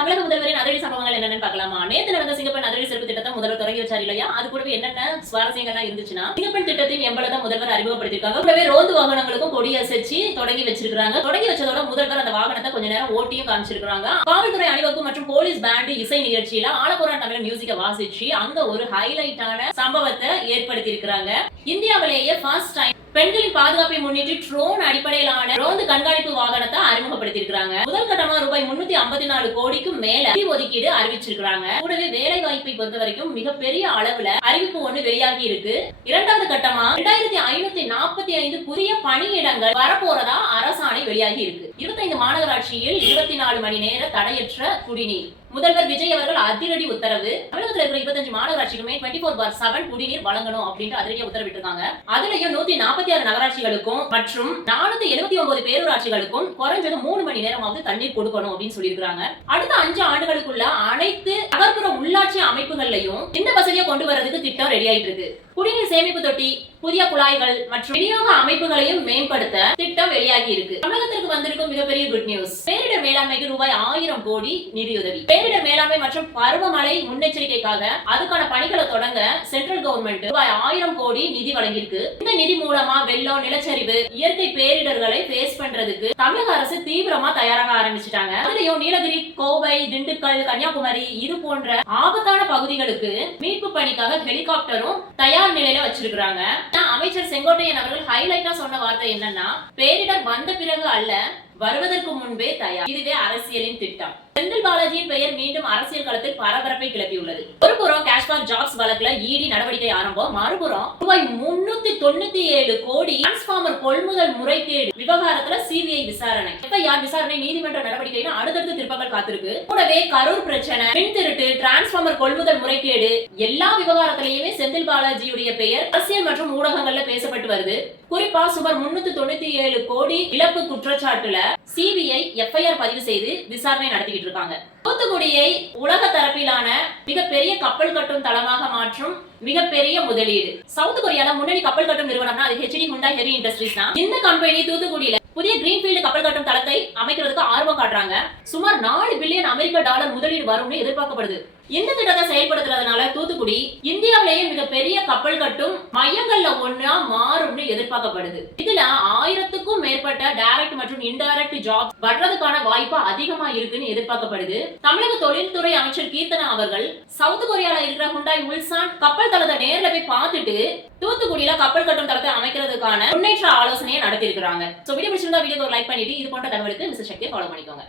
தமிழக முதல்வரின் அதிரடி சம்பவங்கள் என்னன்னு பார்க்கலாமா? நேத்து நடந்த சிங்கப்பெண் அதிரடி சிறப்பு திட்டத்தை முதல்வர் தொடங்கி வச்சாரு இல்லையா? அது கூடவே என்னென்ன சுவாரஸ்யங்கள்லாம் இருந்துச்சுன்னா, சிங்கப்பெண் திட்டத்தின் எம்பளத்தை முதல்வர் அறிமுகப்படுத்திருக்காங்க. கூடவே ரோந்து வாகனங்களுக்கும் கொடி அசைச்சு தொடங்கி வச்சிருக்காங்க. தொடங்கி வச்சதோட முதல்வர் அந்த வாகனத்தை கொஞ்ச நேரம் ஓட்டியும் காமிச்சிருக்காங்க. காவல்துறை அணிவகுப்பு மற்றும் போலீஸ் பேண்ட் இசை நிகழ்ச்சியில ஆலப்புறம் தமிழ் மியூசிக்கை வாசிச்சு அங்க ஒரு ஹைலைட்டான சம்பவத்தை ஏற்படுத்தி இருக்காங்க. இந்தியாவிலேயே ஃபர்ஸ்ட் டைம் பெண்களின் பாதுகாப்பை முன்னிட்டு ட்ரோன் அடிப்படையிலான ரோந்து கண்காணிப்பு வாகனத்தை அறிமுகப்படுத்தியிருக்காங்க. முதல் கட்டமா ரூபாய் 354 கோடிக்கும் மேல நிதி ஒதுக்கீடு அறிவிச்சிருக்காங்க. கூடவே வேலை வாய்ப்பை பொறுத்த வரைக்கும் மிகப்பெரிய அளவுல அறிவிப்பு ஒண்ணு வெளியாகி இருக்கு. இரண்டாவது கட்டமா 2545 புதிய பணியிடங்கள் வரப்போறதா அரசாணை வெளியாகி இருக்கு. 25 மாநகராட்சியில் 24 மணி நேர தடையற்ற குடிநீர். முதல்வர் விஜய் அவர்கள் அதிரடி உத்தரவு. தமிழகத்தில் இருக்கிற 25 மாநகராட்சிக்குமே 24/7 குடிநீர் வழங்கணும் அப்படின்ட்டு அதிரடியா உத்தரவிட்டிருக்காங்க. அதுலயும் 146 நகராட்சிகளுக்கும் மற்றும் 479 பேரூராட்சிகளுக்கும் குறைஞ்சது 3 மணி நேரமாவது தண்ணீர் கொடுக்கணும் அப்படின்னு சொல்லியிருக்காங்க. அடுத்த 5 ஆண்டுகளுக்குள்ள அனைத்து நகர்ப்புற உள்ளாட்சி அமைப்புகள்லயும் இந்த வசதியை கொண்டு வரதுக்கு திட்டம் ரெடி ஆயிட்டு இருக்கு. குடிநீர் சேமிப்பு தொட்டி, புதிய குழாய்கள் மற்றும் விநியோக அமைப்புகளையும் மேம்படுத்த திட்டம் வெளியாகி இருக்கு. தமிழகத்திற்கு வந்திருக்கும் மிகப்பெரிய குட் நியூஸ். பேரிடர் மேலாண்மைக்கு ரூபாய் 1000 கோடி நிதியுதவி. பேரிடர் மேலாண்மை மற்றும் பருவமழை முன்னெச்சரிக்கைக்காக அதுக்கான பணிகளை தொடங்க சென்ட்ரல் கவர்மெண்ட் ரூபாய் 1000 கோடி நிதி வழங்கியிருக்கு. இந்த நிதி மூலமா வெள்ளம், நிலச்சரிவு, இயற்கை பேரிடர்களை ஃபேஸ் பண்றதுக்கு தமிழக அரசு தீவிரமா தயாராக ஆரம்பிச்சிட்டாங்க. அதுலயும் நீலகிரி, கோவை, திண்டுக்கல், கன்னியாகுமரி இது போன்ற ஆபத்தான பகுதிகளுக்கு மீட்பு பணிக்காக ஹெலிகாப்டரும் தயார் நிலையில வச்சிருக்காங்க. அமைச்சர் செங்கோட்டையன் அவர்கள் ஹைலைட்டா சொன்ன வார்த்தை என்னன்னா, பேரிடர் வந்த பிறகு அல்ல, வருவதற்கு முன்பே தயார். இதுவே அரசியலின் திட்டம். செந்தில் பாலாஜியின் பெயர் மீண்டும் அரசியல் களத்தில் பரபரப்பை கிளப்பியுள்ளது. ஒரு புறம் கேஷ் ஃபார் ஜாப்ஸ் வழக்குல இடி நடவடிக்கை ஆரம்பம், மறுபுறம் ரூபாய் 397 கோடி டிரான்ஸ்பார்மர் கொள்முதல் முறைகேடு விவகாரத்துல சிபிஐ விசாரணை. யார் விசாரணை, நீதிமன்ற நடவடிக்கைன்னு அடுத்தடுத்து திருப்பங்கள் காத்திருக்கு. கூடவே கரூர் பிரச்சனை, மின் திருட்டு, டிரான்ஸ்பார்மர் கொள்முதல் முறைகேடு எல்லா விவகாரத்திலையுமே செந்தில் பாலாஜியுடைய பெயர் அரசியல் மற்றும் ஊடகங்கள்ல பேசப்பட்டு வருது. குறிப்பா சுமார் 397 கோடி இழப்பு குற்றச்சாட்டுல சிபிஐ எஃப்ஐஆர் பதிவு செய்து விசாரணை நடத்திக்கிட்டு இருக்காங்க. தூத்துக்குடியை உலக தரப்பிலான மிகப்பெரிய கப்பல் கட்டும் தளமாக மாற்றும் மிகப்பெரிய முதலீடு. சவுத் கொரியால முன்னணி கப்பல் கட்டும் நிறுவனம்னா அது ஹெச்டி ஹுண்டாய் ஹெவி இண்டஸ்ட்ரீஸ் தான். இந்த கம்பெனி தூத்துக்குடியில புதிய கிரீன்ஃபீல்டு கப்பல் கட்டும் தளத்தை அமைக்கிறதுக்கு ஆர்வம் காட்டுறாங்க. சுமார் 4 பில்லியன் அமெரிக்க டாலர் முதலீடு வரும்னு எதிர்பார்க்கப்படுது. இந்த திட்டத்தை செயல்படுத்துறதுனால தூத்துக்குடி இந்தியாவிலேயே மிகப்பெரிய கப்பல் கட்டும் மையங்கள்ல ஒன்னா மாறும்னு எதிர்பார்க்கப்படுது. இதுல 1000க்கும் மேற்பட்ட டைரக்ட் மற்றும் இன்டைரக்ட் ஜாப் வர்றதுக்கான வாய்ப்பு அதிகமா இருக்குன்னு எதிர்பார்க்கப்படுது. தமிழக தொழில்துறை அமைச்சர் கீர்த்தனா அவர்கள் சவுத் கொரியால இருக்கிற ஹுண்டாய் உல்சான் கப்பல் தளத்தை நேர்ல போய் பார்த்துட்டு தூத்துக்குடியில கப்பல் கட்டும் தளத்தை அமைக்கிறதுக்கான முன்னேற்ற ஆலோசனையை நடத்தி இருக்காங்க. வீடியோ பிடிச்சிருந்தா வீடியோக்கு லைக் பண்ணிட்டு இது போன்ற தகவலுக்கு மிஸ்டர் சக்தியை ஃபாலோ பண்ணிக்கோங்க.